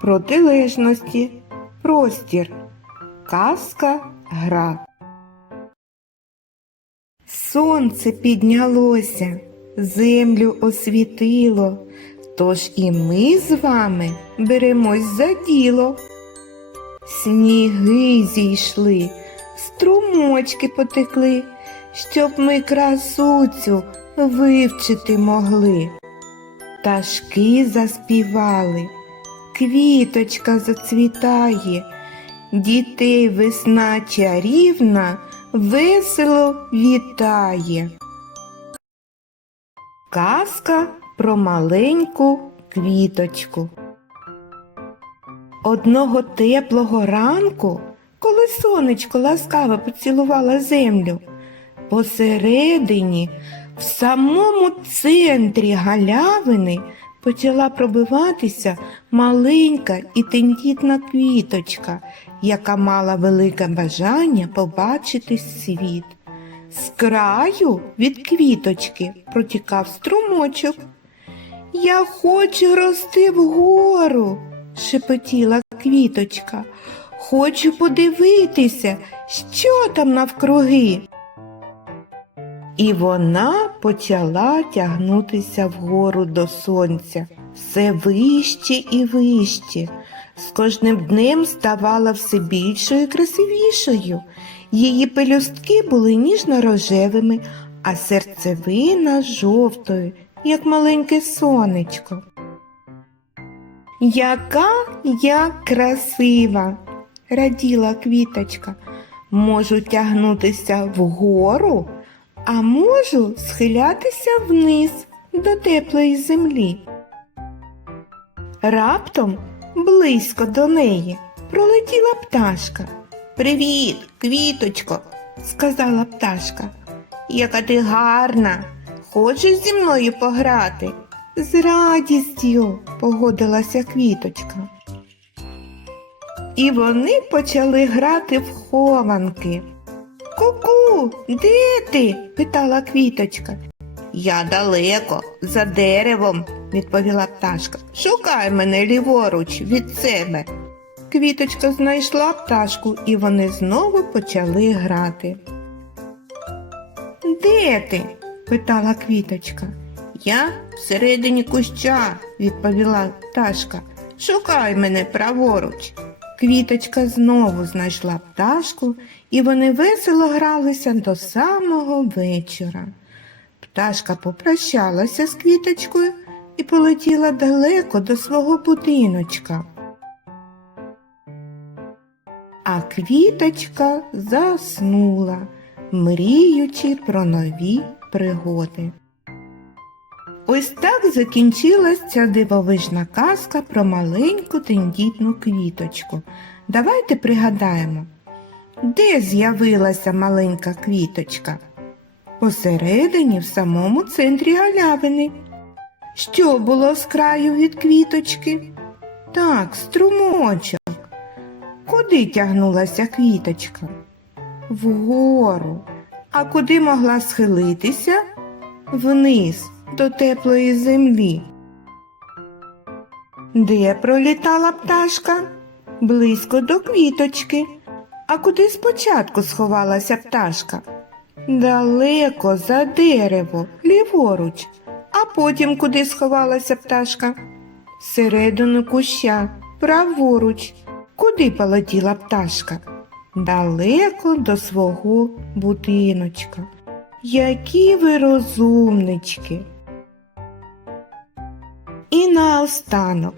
Протилежності, простір, казка, гра. Сонце піднялося, землю освітило, тож і ми з вами беремось за діло. Сніги зійшли, струмочки потекли, щоб ми красу цю вивчити могли. Пташки заспівали, квіточка зацвітає, дітей весна чарівна весело вітає. Казка про маленьку квіточку. Одного теплого ранку, коли сонечко ласкаво поцілувало землю, посередині, в самому центрі галявини почала пробиватися маленька і тендітна квіточка, яка мала велике бажання побачити світ. З краю від квіточки протікав струмочок. Я хочу рости вгору, шепотіла квіточка. Хочу подивитися, що там навкруги. І вона почала тягнутися вгору до сонця, все вище і вище. З кожним днем ставала все більшою і красивішою. Її пелюстки були ніжно-рожевими, а серцевина жовтою, як маленьке сонечко. Яка я красива, раділа квіточка. Можу тягнутися вгору, а можу схилятися вниз до теплої землі. Раптом близько до неї пролетіла пташка. Привіт, квіточко, сказала пташка. Яка ти гарна. Хочеш зі мною пограти? З радістю, погодилася квіточка. І вони почали грати в хованки. Ку-ку, де ти? питала квіточка. Я далеко, за деревом, відповіла пташка. Шукай мене ліворуч від себе. Квіточка знайшла пташку, і вони знову почали грати. Де ти? питала квіточка. Я всередині куща, відповіла пташка. Шукай мене праворуч. Квіточка знову знайшла пташку, і вони весело гралися до самого вечора. Пташка попрощалася з квіточкою і полетіла далеко до свого будиночка. А квіточка заснула, мріючи про нові пригоди. Ось так закінчилась ця дивовижна казка про маленьку тендітну квіточку. Давайте пригадаємо, де з'явилася маленька квіточка? Посередині в самому центрі галявини. Що було з краю від квіточки? Так, струмочок. Куди тягнулася квіточка? Вгору. А куди могла схилитися? Вниз, до теплої землі. Де пролітала пташка? Близько до квіточки. А куди спочатку сховалася пташка? Далеко за дерево, ліворуч. А потім куди сховалася пташка? Всередину куща, праворуч. Куди полетіла пташка? Далеко до свого будиночка. Які ви розумнички. І наостанок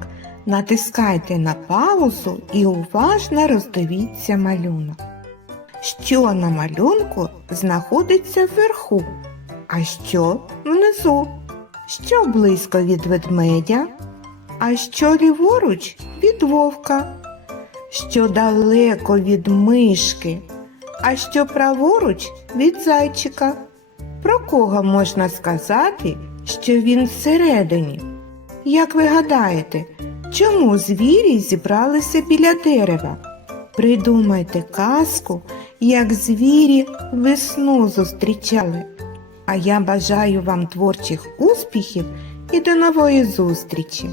натискайте на паузу і уважно роздивіться малюнок. Що на малюнку знаходиться вверху, а що внизу? Що близько від ведмедя, а що ліворуч від вовка, що далеко від мишки, а що праворуч від зайчика. Про кого можна сказати, що він всередині? Як ви гадаєте, чому звірі зібралися біля дерева? Придумайте казку, як звірі весну зустрічали. А я бажаю вам творчих успіхів і до нової зустрічі!